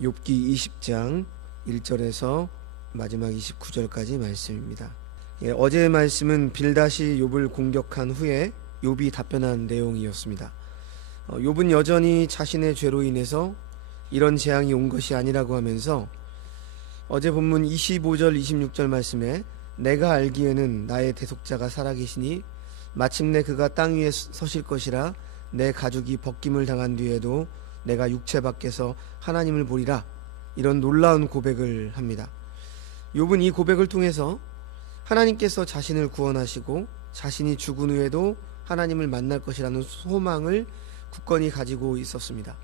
욥기 20장 1절에서 마지막 29절까지 말씀입니다. 어제의 말씀은 빌닷이 욥을 공격한 후에 욥이 답변한 내용이었습니다. 욥은 여전히 자신의 죄로 인해서 이런 재앙이 온 것이 아니라고 하면서 어제 본문 25절 26절 말씀에 내가 알기에는 나의 대속자가 살아계시니 마침내 그가 땅 위에 서실 것이라 내 가죽이 벗김을 당한 뒤에도 내가 육체 밖에서 하나님을 보리라, 이런 놀라운 고백을 합니다. 욥은 이 고백을 통해서 하나님께서 자신을 구원하시고 자신이 죽은 후에도 하나님을 만날 것이라는 소망을 굳건히 가지고 있었습니다.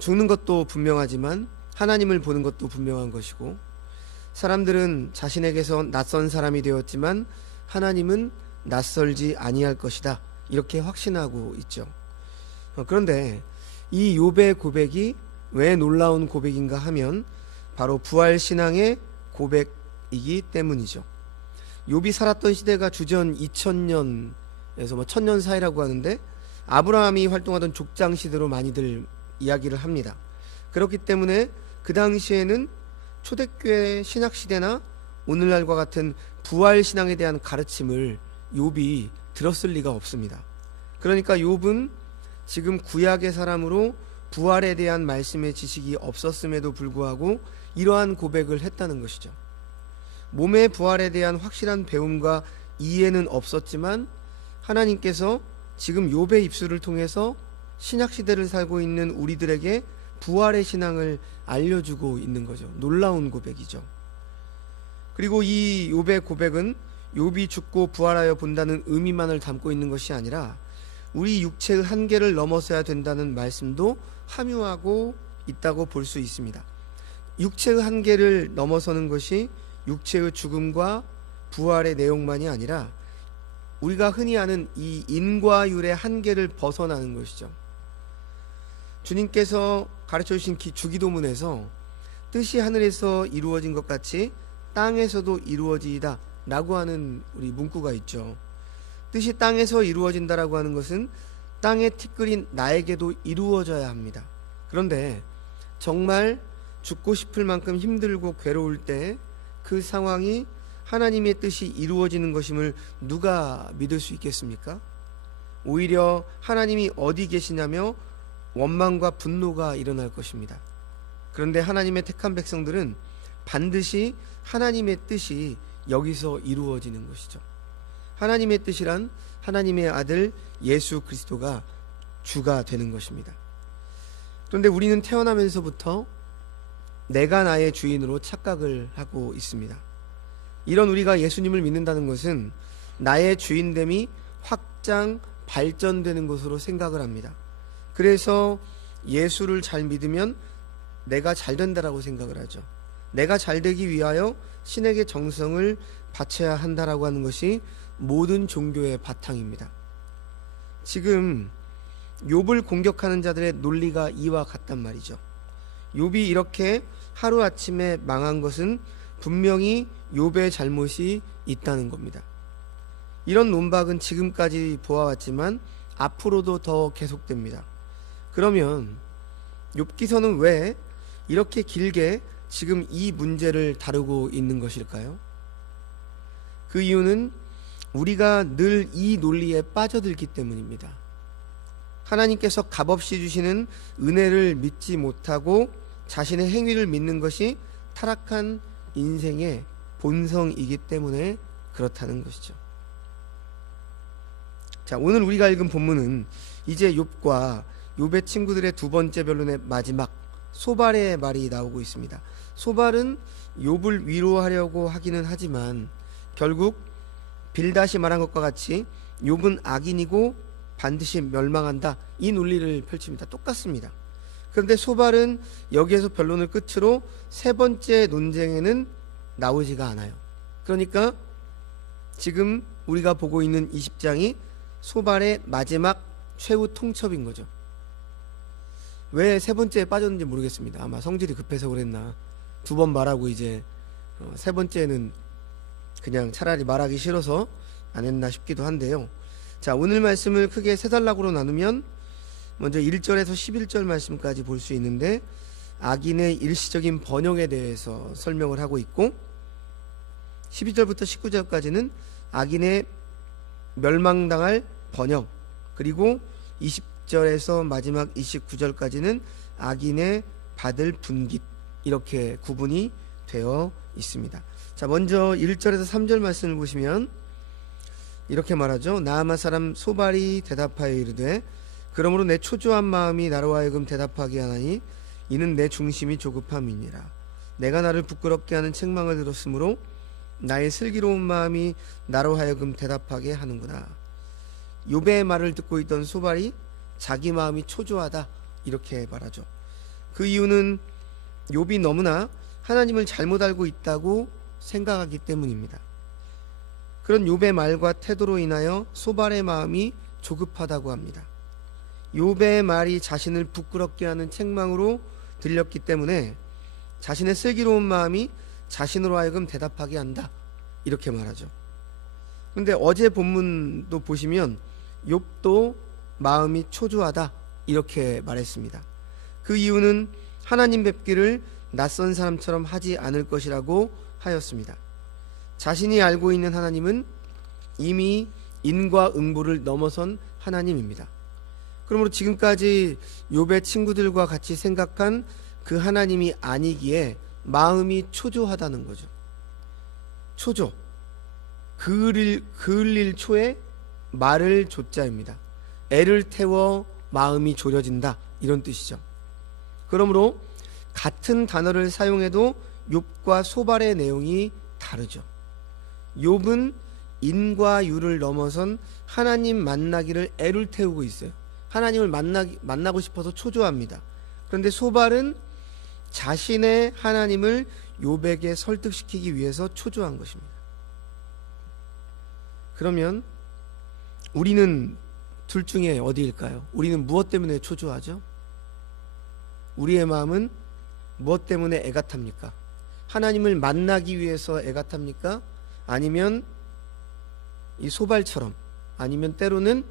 죽는 것도 분명하지만 하나님을 보는 것도 분명한 것이고, 사람들은 자신에게서 낯선 사람이 되었지만 하나님은 낯설지 아니할 것이다, 이렇게 확신하고 있죠. 그런데 이 욥의 고백이 왜 놀라운 고백인가 하면 바로 부활신앙의 고백이기 때문이죠. 욥이 살았던 시대가 주전 2000년에서 1000년 사이라고 하는데 아브라함이 활동하던 족장 시대로 많이들 이야기를 합니다. 그렇기 때문에 그 당시에는 초대교회 신학시대나 오늘날과 같은 부활신앙에 대한 가르침을 욥이 들었을 리가 없습니다. 그러니까 욥은 지금 구약의 사람으로 부활에 대한 말씀의 지식이 없었음에도 불구하고 이러한 고백을 했다는 것이죠. 몸의 부활에 대한 확실한 배움과 이해는 없었지만 하나님께서 지금 욥의 입술을 통해서 신약시대를 살고 있는 우리들에게 부활의 신앙을 알려주고 있는 거죠. 놀라운 고백이죠. 그리고 이 욥의 고백은 욥이 죽고 부활하여 본다는 의미만을 담고 있는 것이 아니라 우리 육체의 한계를 넘어서야 된다는 말씀도 함유하고 있다고 볼 수 있습니다. 육체의 한계를 넘어서는 것이 육체의 죽음과 부활의 내용만이 아니라 우리가 흔히 아는 이 인과율의 한계를 벗어나는 것이죠. 주님께서 가르쳐 주신 주기도문에서 뜻이 하늘에서 이루어진 것 같이 땅에서도 이루어지이다 라고 하는 우리 문구가 있죠. 뜻이 땅에서 이루어진다라고 하는 것은 땅에 티끌인 나에게도 이루어져야 합니다. 그런데 정말 죽고 싶을 만큼 힘들고 괴로울 때 그 상황이 하나님의 뜻이 이루어지는 것임을 누가 믿을 수 있겠습니까? 오히려 하나님이 어디 계시냐며 원망과 분노가 일어날 것입니다. 그런데 하나님의 택한 백성들은 반드시 하나님의 뜻이 여기서 이루어지는 것이죠. 하나님의 뜻이란 하나님의 아들 예수 그리스도가 주가 되는 것입니다. 그런데 우리는 태어나면서부터 내가 나의 주인으로 착각을 하고 있습니다. 이런 우리가 예수님을 믿는다는 것은 나의 주인됨이 확장, 발전되는 것으로 생각을 합니다. 그래서 예수를 잘 믿으면 내가 잘 된다라고 생각을 하죠. 내가 잘 되기 위하여 신에게 정성을 바쳐야 한다라고 하는 것이 모든 종교의 바탕입니다. 지금 욥을 공격하는 자들의 논리가 이와 같단 말이죠. 욥이 이렇게 하루아침에 망한 것은 분명히 욥의 잘못이 있다는 겁니다. 이런 논박은 지금까지 보아왔지만 앞으로도 더 계속됩니다. 그러면 욥기서는 왜 이렇게 길게 지금 이 문제를 다루고 있는 것일까요? 그 이유는 우리가 늘 이 논리에 빠져들기 때문입니다. 하나님께서 값없이 주시는 은혜를 믿지 못하고 자신의 행위를 믿는 것이 타락한 인생의 본성이기 때문에 그렇다는 것이죠. 자, 오늘 우리가 읽은 본문은 이제 욥과 욥의 친구들의 두 번째 변론의 마지막 소발의 말이 나오고 있습니다. 소발은 욥을 위로하려고 하기는 하지만 결국 빌닷이 말한 것과 같이 욥은 악인이고 반드시 멸망한다, 이 논리를 펼칩니다. 똑같습니다. 그런데 소발은 여기에서 변론을 끝으로 세 번째 논쟁에는 나오지가 않아요. 그러니까 지금 우리가 보고 있는 20장이 소발의 마지막 최후 통첩인 거죠. 왜 세 번째에 빠졌는지 모르겠습니다. 아마 성질이 급해서 그랬나, 두 번 말하고 이제 세 번째는 그냥 차라리 말하기 싫어서 안 했나 싶기도 한데요. 자, 오늘 말씀을 크게 세 단락으로 나누면 먼저 1절에서 11절 말씀까지 볼 수 있는데, 악인의 일시적인 번영에 대해서 설명을 하고 있고 12절부터 19절까지는 악인의 멸망당할 번영, 그리고 20절에서 마지막 29절까지는 악인의 받을 분깃, 이렇게 구분이 되어 있습니다. 자, 먼저 1절에서 3절 말씀을 보시면 이렇게 말하죠. 나아마 사람 소발이 대답하여 이르되 그러므로 내 초조한 마음이 나로 하여금 대답하게 하나니 이는 내 중심이 조급함이니라. 내가 나를 부끄럽게 하는 책망을 들었으므로 나의 슬기로운 마음이 나로 하여금 대답하게 하는구나. 욥의 말을 듣고 있던 소발이 자기 마음이 초조하다, 이렇게 말하죠. 그 이유는 욥이 너무나 하나님을 잘못 알고 있다고 생각하기 때문입니다. 그런 욥의 말과 태도로 인하여 소발의 마음이 조급하다고 합니다. 욥의 말이 자신을 부끄럽게 하는 책망으로 들렸기 때문에 자신의 슬기로운 마음이 자신으로 하여금 대답하게 한다, 이렇게 말하죠. 그런데 어제 본문도 보시면 욥도 마음이 초조하다, 이렇게 말했습니다. 그 이유는 하나님 뵙기를 낯선 사람처럼 하지 않을 것이라고 하였습니다. 자신이 알고 있는 하나님은 이미 인과 응보를 넘어선 하나님입니다. 그러므로 지금까지 욥의 친구들과 같이 생각한 그 하나님이 아니기에 마음이 초조하다는 거죠. 초조, 그을릴 초에 말을 조자입니다. 애를 태워 마음이 졸여진다, 이런 뜻이죠. 그러므로 같은 단어를 사용해도 욥과 소발의 내용이 다르죠. 욥은 인과 유를 넘어선 하나님 만나기를 애를 태우고 있어요. 하나님을 만나고 싶어서 초조합니다. 그런데 소발은 자신의 하나님을 욥에게 설득시키기 위해서 초조한 것입니다. 그러면 우리는 둘 중에 어디일까요? 우리는 무엇 때문에 초조하죠? 우리의 마음은 무엇 때문에 애가 탑니까? 하나님을 만나기 위해서 애가 탑니까? 아니면 이 소발처럼, 아니면 때로는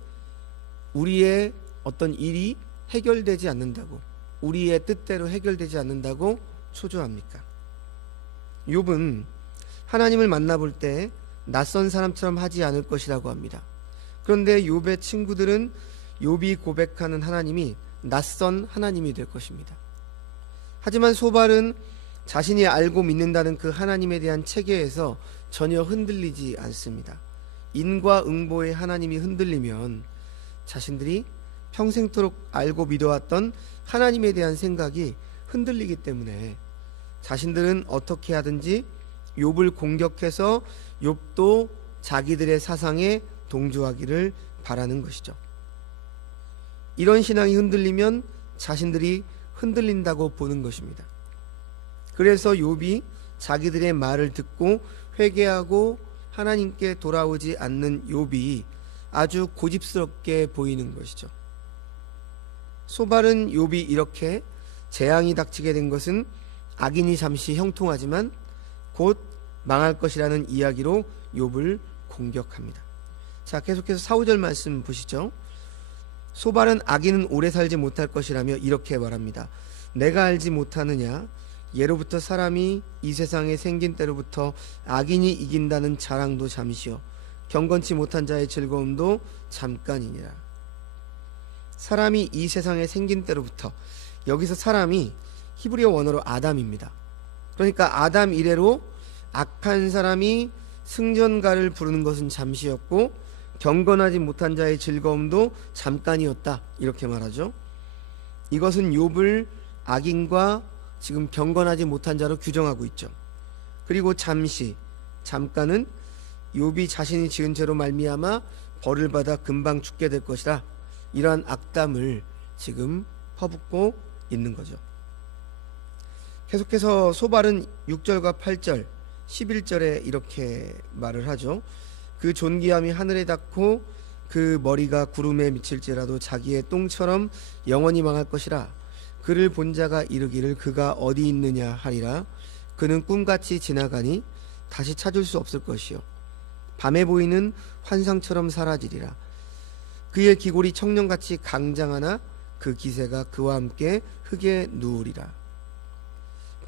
우리의 어떤 일이 해결되지 않는다고, 우리의 뜻대로 해결되지 않는다고 초조합니까? 욥은 하나님을 만나볼 때 낯선 사람처럼 하지 않을 것이라고 합니다. 그런데 욥의 친구들은 욥이 고백하는 하나님이 낯선 하나님이 될 것입니다. 하지만 소발은 자신이 알고 믿는다는 그 하나님에 대한 체계에서 전혀 흔들리지 않습니다. 인과 응보의 하나님이 흔들리면 자신들이 평생토록 알고 믿어왔던 하나님에 대한 생각이 흔들리기 때문에 자신들은 어떻게 하든지 욥을 공격해서 욥도 자기들의 사상에 동조하기를 바라는 것이죠. 이런 신앙이 흔들리면 자신들이 흔들린다고 보는 것입니다. 그래서 욥이 자기들의 말을 듣고 회개하고 하나님께 돌아오지 않는 욥이 아주 고집스럽게 보이는 것이죠. 소발은 욥이 이렇게 재앙이 닥치게 된 것은 악인이 잠시 형통하지만 곧 망할 것이라는 이야기로 욥을 공격합니다. 자, 계속해서 4, 5절 말씀 보시죠. 소발은 악인은 오래 살지 못할 것이라며 이렇게 말합니다. 내가 알지 못하느냐? 예로부터 사람이 이 세상에 생긴 때로부터 악인이 이긴다는 자랑도 잠시요, 경건치 못한 자의 즐거움도 잠깐이니라. 사람이 이 세상에 생긴 때로부터, 여기서 사람이 히브리어 원어로 아담입니다. 그러니까 아담 이래로 악한 사람이 승전가를 부르는 것은 잠시였고 경건하지 못한 자의 즐거움도 잠깐이었다, 이렇게 말하죠. 이것은 욥을 악인과 지금 경건하지 못한 자로 규정하고 있죠. 그리고 잠시, 잠깐은 욥이 자신이 지은 죄로 말미암아 벌을 받아 금방 죽게 될 것이라, 이러한 악담을 지금 퍼붓고 있는 거죠. 계속해서 소발은 6절과 8절, 11절에 이렇게 말을 하죠. 그 존귀함이 하늘에 닿고 그 머리가 구름에 미칠지라도 자기의 똥처럼 영원히 망할 것이라. 그를 본 자가 이르기를 그가 어디 있느냐 하리라. 그는 꿈같이 지나가니 다시 찾을 수 없을 것이요, 밤에 보이는 환상처럼 사라지리라. 그의 기골이 청년같이 강장하나 그 기세가 그와 함께 흙에 누우리라.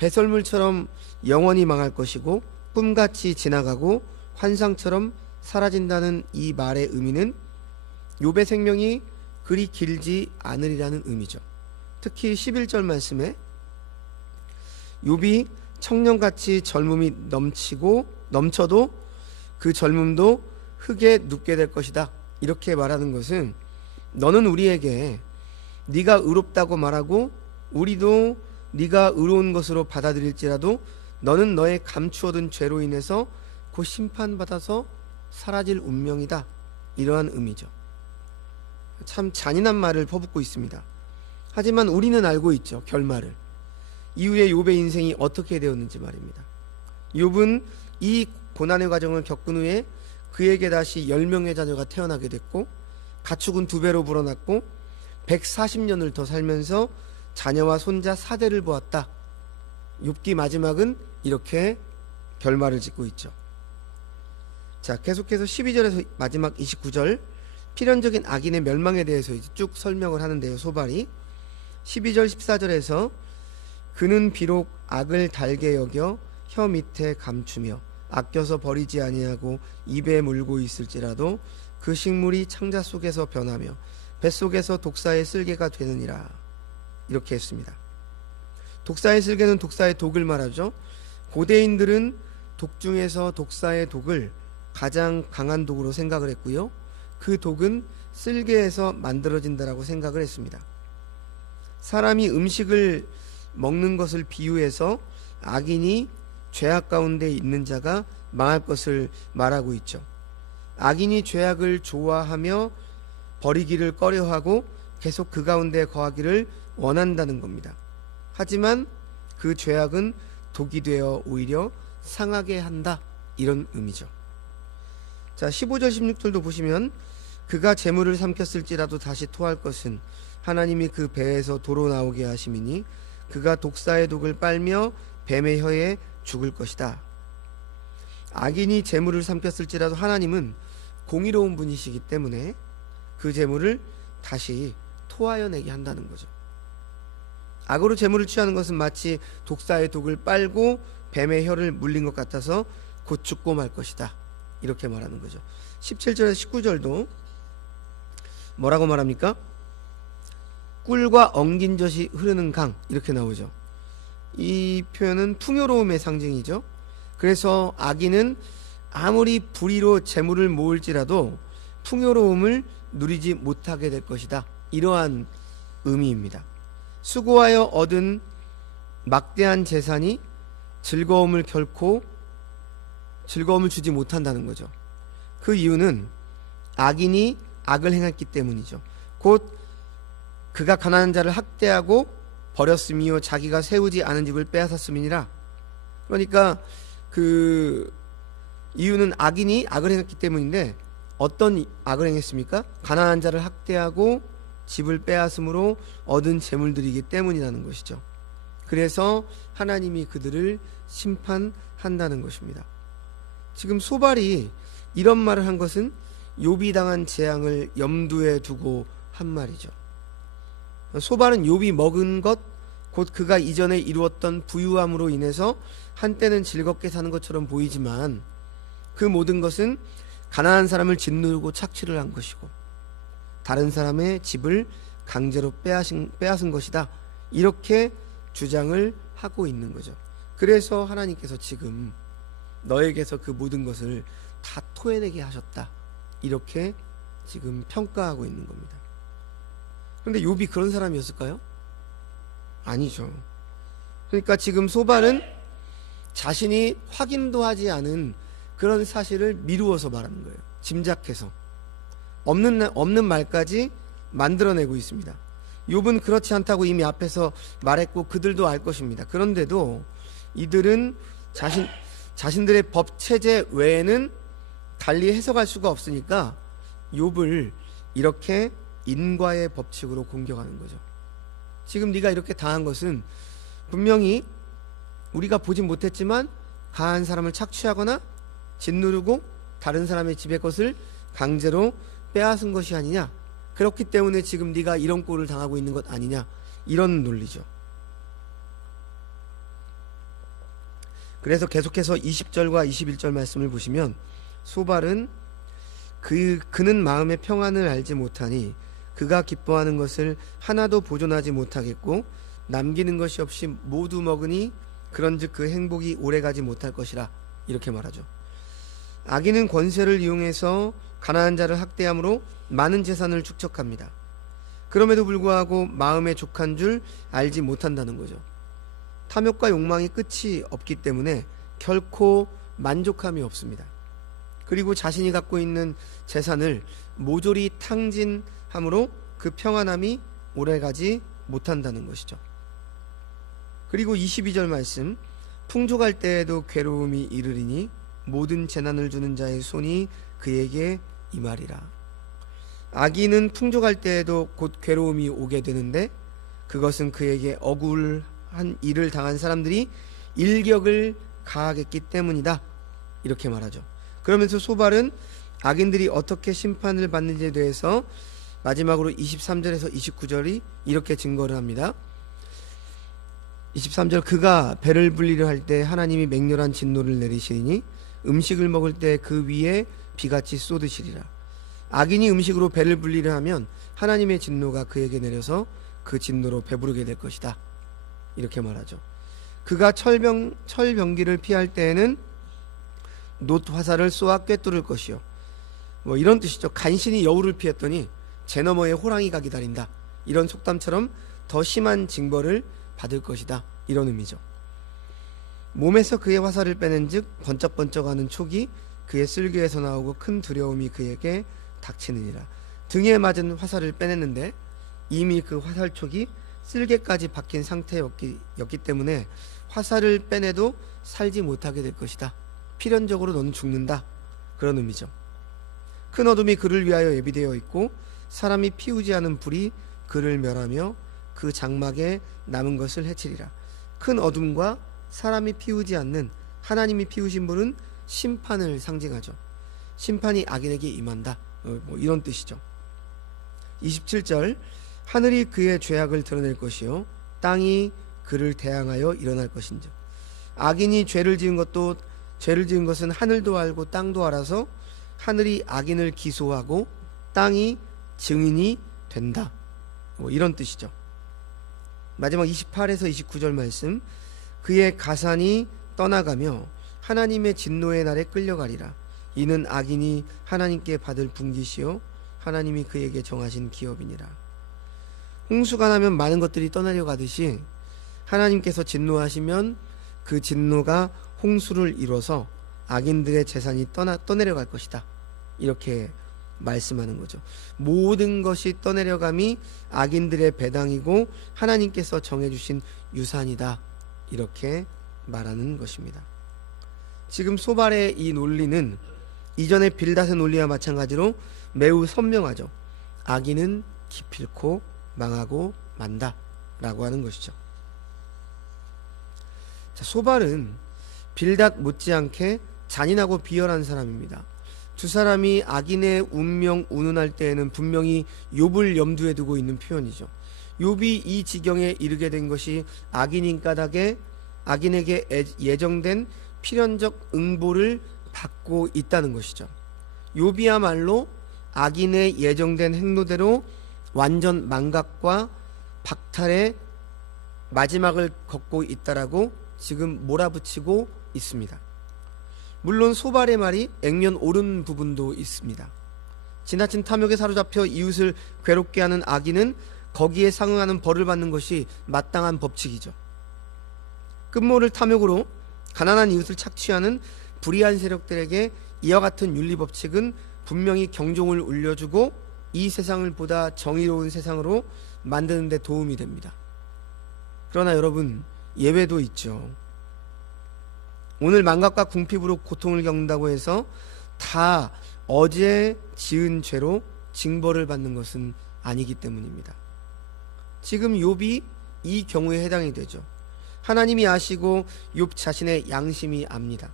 배설물처럼 영원히 망할 것이고 꿈같이 지나가고 환상처럼 사라진다는 이 말의 의미는 욥의 생명이 그리 길지 않으리라는 의미죠. 특히 11절 말씀에 욥이 청년같이 젊음이 넘쳐도 그 젊음도 흙에 눕게 될 것이다, 이렇게 말하는 것은 너는 우리에게 네가 의롭다고 말하고 우리도 네가 의로운 것으로 받아들일지라도 너는 너의 감추어둔 죄로 인해서 곧 심판받아서 사라질 운명이다, 이러한 의미죠. 참 잔인한 말을 퍼붓고 있습니다. 하지만 우리는 알고 있죠, 결말을. 이후에 욥의 인생이 어떻게 되었는지 말입니다. 욥은 이 고난의 과정을 겪은 후에 그에게 다시 10명의 자녀가 태어나게 됐고 가축은 2배로 불어났고 140년을 더 살면서 자녀와 손자 4대를 보았다. 욥기 마지막은 이렇게 결말을 짓고 있죠. 자, 계속해서 12절에서 마지막 29절 필연적인 악인의 멸망에 대해서 이제 쭉 설명을 하는데요. 소발이 12절 14절에서 그는 비록 악을 달게 여겨 혀 밑에 감추며 아껴서 버리지 아니하고 입에 물고 있을지라도 그 식물이 창자 속에서 변하며 뱃속에서 독사의 쓸개가 되느니라, 이렇게 했습니다. 독사의 쓸개는 독사의 독을 말하죠. 고대인들은 독 중에서 독사의 독을 가장 강한 독으로 생각을 했고요, 그 독은 쓸개에서 만들어진다라고 생각을 했습니다. 사람이 음식을 먹는 것을 비유해서 악인이 죄악 가운데 있는 자가 망할 것을 말하고 있죠. 악인이 죄악을 좋아하며 버리기를 꺼려하고 계속 그 가운데 거하기를 원한다는 겁니다. 하지만 그 죄악은 독이 되어 오히려 상하게 한다, 이런 의미죠. 자, 15절 16절도 보시면 그가 재물을 삼켰을지라도 다시 토할 것은 하나님이 그 배에서 도로 나오게 하심이니 그가 독사의 독을 빨며 뱀의 혀에 죽을 것이다. 악인이 재물을 삼켰을지라도 하나님은 공의로운 분이시기 때문에 그 재물을 다시 토하여 내게 한다는 거죠. 악으로 재물을 취하는 것은 마치 독사의 독을 빨고 뱀의 혀를 물린 것 같아서 곧 죽고 말 것이다, 이렇게 말하는 거죠. 17절에서 19절도 뭐라고 말합니까? 꿀과 엉긴 젖이 흐르는 강, 이렇게 나오죠. 이 표현은 풍요로움의 상징이죠. 그래서 악인은 아무리 불의로 재물을 모을지라도 풍요로움을 누리지 못하게 될 것이다, 이러한 의미입니다. 수고하여 얻은 막대한 재산이 즐거움을 주지 못한다는 거죠. 그 이유는 악인이 악을 행했기 때문이죠. 곧 그가 가난한 자를 학대하고 버렸음이요 자기가 세우지 않은 집을 빼앗았음이니라. 그러니까 그 이유는 악인이 악을 행했기 때문인데 어떤 악을 행했습니까? 가난한 자를 학대하고 집을 빼앗음으로 얻은 재물들이기 때문이라는 것이죠. 그래서 하나님이 그들을 심판한다는 것입니다. 지금 소발이 이런 말을 한 것은 욥이 당한 재앙을 염두에 두고 한 말이죠. 소발은 욥이 먹은 것, 곧 그가 이전에 이루었던 부유함으로 인해서 한때는 즐겁게 사는 것처럼 보이지만 그 모든 것은 가난한 사람을 짓누르고 착취를 한 것이고 다른 사람의 집을 강제로 빼앗은 것이다, 이렇게 주장을 하고 있는 거죠. 그래서 하나님께서 지금 너에게서 그 모든 것을 다 토해내게 하셨다, 이렇게 지금 평가하고 있는 겁니다. 그런데 욥이 그런 사람이었을까요? 아니죠. 그러니까 지금 소발은 자신이 확인도 하지 않은 그런 사실을 미루어서 말하는 거예요. 짐작해서 없는 말까지 만들어내고 있습니다. 욥은 그렇지 않다고 이미 앞에서 말했고 그들도 알 것입니다. 그런데도 이들은 자신들의 법 체제 외에는 달리 해석할 수가 없으니까 욥을 이렇게 인과의 법칙으로 공격하는 거죠. 지금 네가 이렇게 당한 것은 분명히 우리가 보진 못했지만 가한 사람을 착취하거나 짓누르고 다른 사람의 집의 것을 강제로 빼앗은 것이 아니냐, 그렇기 때문에 지금 네가 이런 꼴을 당하고 있는 것 아니냐, 이런 논리죠. 그래서 계속해서 20절과 21절 말씀을 보시면 소발은 그는 마음의 평안을 알지 못하니 그가 기뻐하는 것을 하나도 보존하지 못하겠고 남기는 것이 없이 모두 먹으니 그런즉 그 행복이 오래가지 못할 것이라 이렇게 말하죠. 악인은 권세를 이용해서 가난한 자를 학대함으로 많은 재산을 축적합니다. 그럼에도 불구하고 마음에 족한 줄 알지 못한다는 거죠. 탐욕과 욕망이 끝이 없기 때문에 결코 만족함이 없습니다. 그리고 자신이 갖고 있는 재산을 모조리 탕진함으로 그 평안함이 오래가지 못한다는 것이죠. 그리고 22절 말씀, 풍족할 때에도 괴로움이 이르리니 모든 재난을 주는 자의 손이 그에게 임하리라. 악인은 풍족할 때에도 곧 괴로움이 오게 되는데 그것은 그에게 억울한 일을 당한 사람들이 일격을 가하겠기 때문이다 이렇게 말하죠. 그러면서 소발은 악인들이 어떻게 심판을 받는지에 대해서 마지막으로 23절에서 29절이 이렇게 증거를 합니다. 23절, 그가 배를 불리려 할 때 하나님이 맹렬한 진노를 내리시니 음식을 먹을 때 그 위에 비같이 쏟으시리라. 악인이 음식으로 배를 불리려 하면 하나님의 진노가 그에게 내려서 그 진노로 배부르게 될 것이다 이렇게 말하죠. 그가 철병기를 피할 때에는 놋 화살을 쏘아 꿰뚫을 것이요, 이런 뜻이죠. 간신히 여우를 피했더니 제 너머에 호랑이가 기다린다, 이런 속담처럼 더 심한 징벌을 받을 것이다, 이런 의미죠. 몸에서 그의 화살을 빼낸즉 번쩍번쩍하는 촉이 그의 쓸개에서 나오고 큰 두려움이 그에게 닥치느니라. 등에 맞은 화살을 빼냈는데 이미 그 화살촉이 쓸개까지 박힌 상태였기 때문에 화살을 빼내도 살지 못하게 될 것이다. 필연적으로 너는 죽는다, 그런 의미죠. 큰 어둠이 그를 위하여 예비되어 있고 사람이 피우지 않은 불이 그를 멸하며 그 장막에 남은 것을 해치리라. 큰 어둠과 사람이 피우지 않는 하나님이 피우신 불은 심판을 상징하죠. 심판이 악인에게 임한다, 이런 뜻이죠. 27절, 하늘이 그의 죄악을 드러낼 것이요 땅이 그를 대항하여 일어날 것인즉. 악인이 죄를 지은 것은 하늘도 알고 땅도 알아서 하늘이 악인을 기소하고 땅이 증인이 된다, 이런 뜻이죠. 마지막 28에서 29절 말씀, 그의 가산이 떠나가며 하나님의 진노의 날에 끌려가리라. 이는 악인이 하나님께 받을 분깃이요 하나님이 그에게 정하신 기업이니라. 홍수가 나면 많은 것들이 떠나려 가듯이 하나님께서 진노하시면 그 진노가 홍수를 이뤄서 악인들의 재산이 떠내려갈 것이다, 이렇게 말씀하는 거죠. 모든 것이 떠내려감이 악인들의 배당이고 하나님께서 정해주신 유산이다, 이렇게 말하는 것입니다. 지금 소발의 이 논리는 이전의 빌닷의 논리와 마찬가지로 매우 선명하죠. 악인은 기필코 망하고 만다 라고 하는 것이죠. 자, 소발은 빌닷 못지않게 잔인하고 비열한 사람입니다. 두 사람이 악인의 운명 운운할 때에는 분명히 욥을 염두에 두고 있는 표현이죠. 욥이 이 지경에 이르게 된 것이 악인인 까닭에 악인에게 예정된 필연적 응보를 받고 있다는 것이죠. 욥이야말로 악인의 예정된 행로대로 완전 망각과 박탈의 마지막을 걷고 있다라고 지금 몰아붙이고 있습니다. 물론 소발의 말이 액면 옳은 부분도 있습니다. 지나친 탐욕에 사로잡혀 이웃을 괴롭게 하는 악인은 거기에 상응하는 벌을 받는 것이 마땅한 법칙이죠. 끝모를 탐욕으로 가난한 이웃을 착취하는 불의한 세력들에게 이와 같은 윤리법칙은 분명히 경종을 울려주고 이 세상을 보다 정의로운 세상으로 만드는 데 도움이 됩니다. 그러나 여러분, 예외도 있죠. 오늘 망각과 궁핍으로 고통을 겪는다고 해서 다 어제 지은 죄로 징벌을 받는 것은 아니기 때문입니다. 지금 욥이 이 경우에 해당이 되죠. 하나님이 아시고 욥 자신의 양심이 압니다.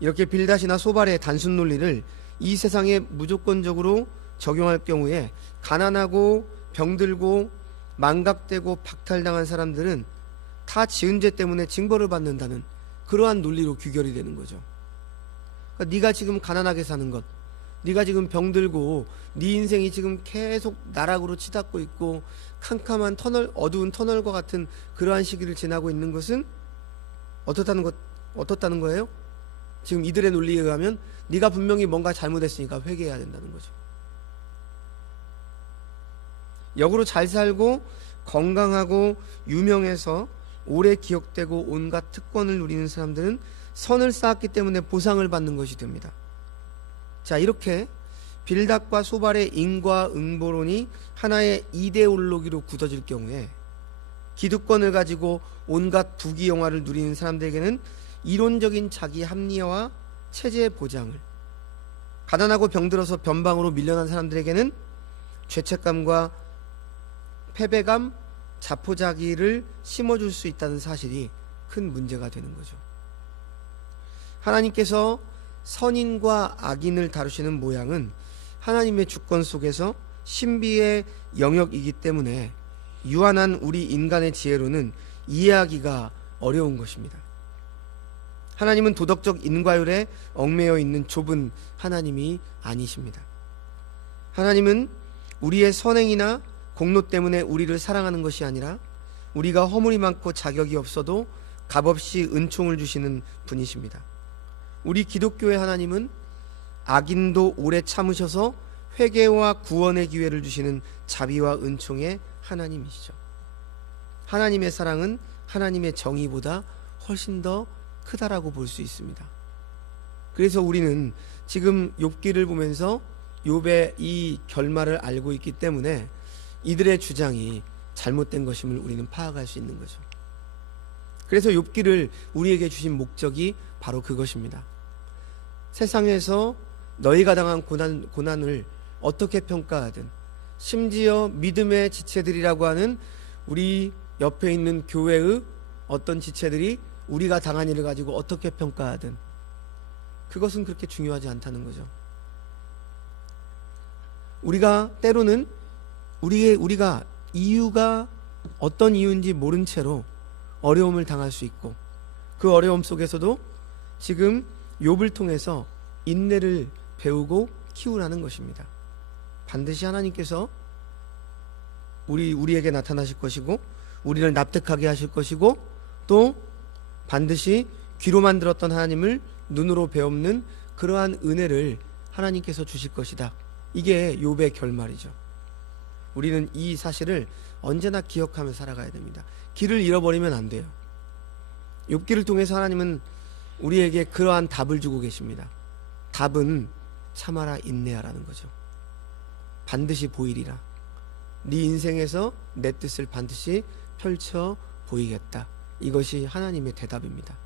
이렇게 빌닷이나 소발의 단순 논리를 이 세상에 무조건적으로 적용할 경우에 가난하고 병들고 망각되고 박탈당한 사람들은 다 지은 죄 때문에 징벌을 받는다는 그러한 논리로 귀결이 되는 거죠. 그러니까 네가 지금 가난하게 사는 것, 네가 지금 병들고 네 인생이 지금 계속 나락으로 치닫고 있고 캄캄한 터널, 어두운 터널과 같은 그러한 시기를 지나고 있는 것은 어떻다는 거예요? 지금 이들의 논리에 의하면 네가 분명히 뭔가 잘못했으니까 회개해야 된다는 거죠. 역으로 잘 살고 건강하고 유명해서 오래 기억되고 온갖 특권을 누리는 사람들은 선을 쌓았기 때문에 보상을 받는 것이 됩니다. 자, 이렇게 빌닷과 소발의 인과응보론이 하나의 이데올로기로 굳어질 경우에 기득권을 가지고 온갖 부귀영화를 누리는 사람들에게는 이론적인 자기 합리화와 체제의 보장을, 가난하고 병들어서 변방으로 밀려난 사람들에게는 죄책감과 패배감, 자포자기를 심어줄 수 있다는 사실이 큰 문제가 되는 거죠. 하나님께서 선인과 악인을 다루시는 모양은 하나님의 주권 속에서 신비의 영역이기 때문에 유한한 우리 인간의 지혜로는 이해하기가 어려운 것입니다. 하나님은 도덕적 인과율에 얽매여 있는 좁은 하나님이 아니십니다. 하나님은 우리의 선행이나 공로 때문에 우리를 사랑하는 것이 아니라 우리가 허물이 많고 자격이 없어도 값없이 은총을 주시는 분이십니다. 우리 기독교의 하나님은 악인도 오래 참으셔서 회개와 구원의 기회를 주시는 자비와 은총의 하나님이시죠. 하나님의 사랑은 하나님의 정의보다 훨씬 더 크다라고 볼 수 있습니다. 그래서 우리는 지금 욥기를 보면서 욥의 이 결말을 알고 있기 때문에 이들의 주장이 잘못된 것임을 우리는 파악할 수 있는 거죠. 그래서 욥기를 우리에게 주신 목적이 바로 그것입니다. 세상에서 너희가 당한 고난을 어떻게 평가하든, 심지어 믿음의 지체들이라고 하는 우리 옆에 있는 교회의 어떤 지체들이 우리가 당한 일을 가지고 어떻게 평가하든 그것은 그렇게 중요하지 않다는 거죠. 우리가 때로는 우리가 이유가 어떤 이유인지 모른 채로 어려움을 당할 수 있고, 그 어려움 속에서도 지금 욥을 통해서 인내를 배우고 키우라는 것입니다. 반드시 하나님께서 우리에게 나타나실 것이고 우리를 납득하게 하실 것이고, 또 반드시 귀로만 들었던 하나님을 눈으로 배우는 그러한 은혜를 하나님께서 주실 것이다. 이게 욥의 결말이죠. 우리는 이 사실을 언제나 기억하며 살아가야 됩니다. 길을 잃어버리면 안 돼요. 욥기를 통해서 하나님은 우리에게 그러한 답을 주고 계십니다. 답은 참아라, 인내하라는 거죠. 반드시 보이리라. 네 인생에서 내 뜻을 반드시 펼쳐 보이겠다. 이것이 하나님의 대답입니다.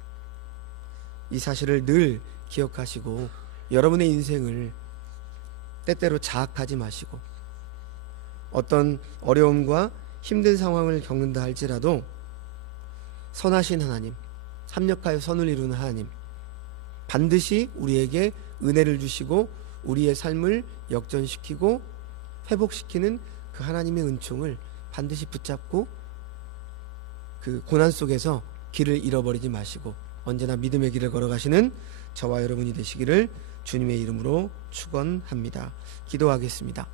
이 사실을 늘 기억하시고 여러분의 인생을 때때로 자학하지 마시고, 어떤 어려움과 힘든 상황을 겪는다 할지라도 선하신 하나님, 합력하여 선을 이루는 하나님, 반드시 우리에게 은혜를 주시고 우리의 삶을 역전시키고 회복시키는 그 하나님의 은총을 반드시 붙잡고 그 고난 속에서 길을 잃어버리지 마시고 언제나 믿음의 길을 걸어가시는 저와 여러분이 되시기를 주님의 이름으로 축원합니다. 기도하겠습니다.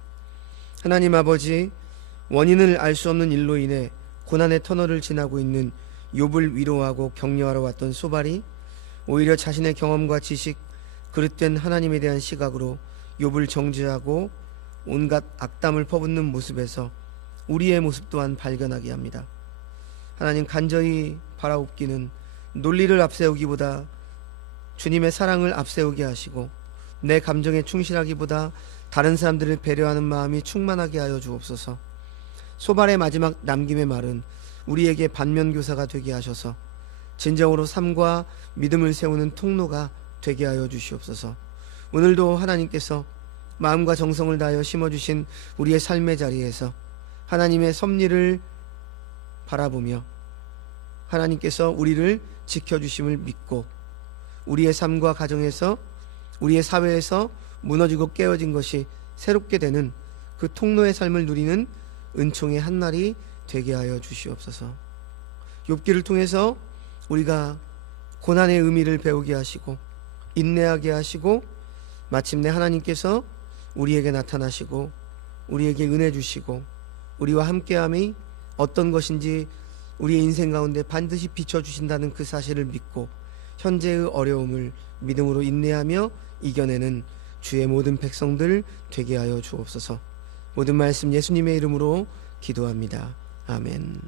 하나님 아버지, 원인을 알 수 없는 일로 인해 고난의 터널을 지나고 있는 욥을 위로하고 격려하러 왔던 소발이 오히려 자신의 경험과 지식, 그릇된 하나님에 대한 시각으로 욥을 정죄하고 온갖 악담을 퍼붓는 모습에서 우리의 모습 또한 발견하게 합니다. 하나님, 간절히 바라옵기는 논리를 앞세우기보다 주님의 사랑을 앞세우게 하시고 내 감정에 충실하기보다 다른 사람들을 배려하는 마음이 충만하게 하여 주옵소서. 소발의 마지막 남김의 말은 우리에게 반면교사가 되게 하셔서 진정으로 삶과 믿음을 세우는 통로가 되게 하여 주시옵소서. 오늘도 하나님께서 마음과 정성을 다하여 심어주신 우리의 삶의 자리에서 하나님의 섭리를 바라보며 하나님께서 우리를 지켜주심을 믿고 우리의 삶과 가정에서, 우리의 사회에서 무너지고 깨어진 것이 새롭게 되는 그 통로의 삶을 누리는 은총의 한날이 되게 하여 주시옵소서. 욥기를 통해서 우리가 고난의 의미를 배우게 하시고 인내하게 하시고 마침내 하나님께서 우리에게 나타나시고 우리에게 은혜 주시고 우리와 함께함이 어떤 것인지 우리의 인생 가운데 반드시 비춰주신다는 그 사실을 믿고 현재의 어려움을 믿음으로 인내하며 이겨내는 주의 모든 백성들 되게 하여 주옵소서. 모든 말씀 예수님의 이름으로 기도합니다. 아멘.